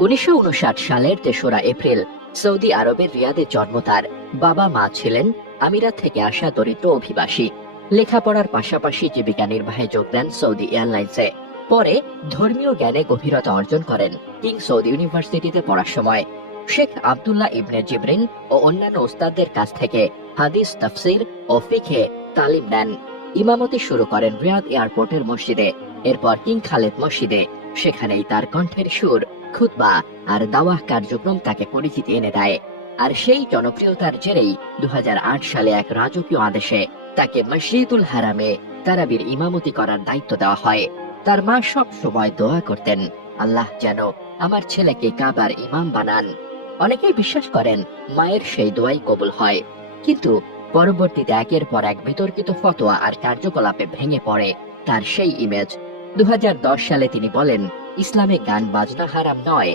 1959 সালের 3রা April Saudi আরবের রিয়াদে জন্ম তার। বাবা মা ছিলেন আমিরাত থেকে আসা দরিদ্র অভিবাসী। লেখাপড়ার পাশাপাশি জীবিকা নির্বাহে যোগ দেন সৌদি এয়ারলাইন্সে। পরে ধর্মীয় জ্ঞানে গভীরতা অর্জন করেন কিং সৌদি ইউনিভার্সিটিতে পড়ার সময়। শেখ আব্দুল্লাহ ইবনে জিবরিন ও অন্যান্য ওস্তাদদের কাছ থেকে হাদিস, তাফসির ও ফিকহে তালিম নেন। ইমামতি শুরু করেন রিয়াদ এয়ারপোর্টের মসজিদে, এরপর কিং খালেদ মসজিদে। সেখানেই তার কণ্ঠের সুর, খুতবা আর দাওয়াহ কার্যক্রম তাকে পরিচিতি এনে দেয়। আর সেই জনপ্রিয়তার জেরেই 2008 সালে এক রাজকীয় আদেশে তাকে মসজিদুল হারামে তারাবির ইমামতি করার দায়িত্ব দেওয়া হয়। তার মা সব সময় দোয়া করতেন, আল্লাহ যেন আমার ছেলেকে কাবার ইমাম বানান। অনেকেই বিশ্বাস করেন মায়ের সেই দোয়াই কবুল হয়, কিন্তু পরবর্তীতে একের পর এক বিতর্কিত ফতোয়া আর কার্যকলাপে ভেঙে পড়ে তার সেই ইমেজ। 2010 সালে তিনি বলেন, ইসলামে গান বাজনা হারাম নয়,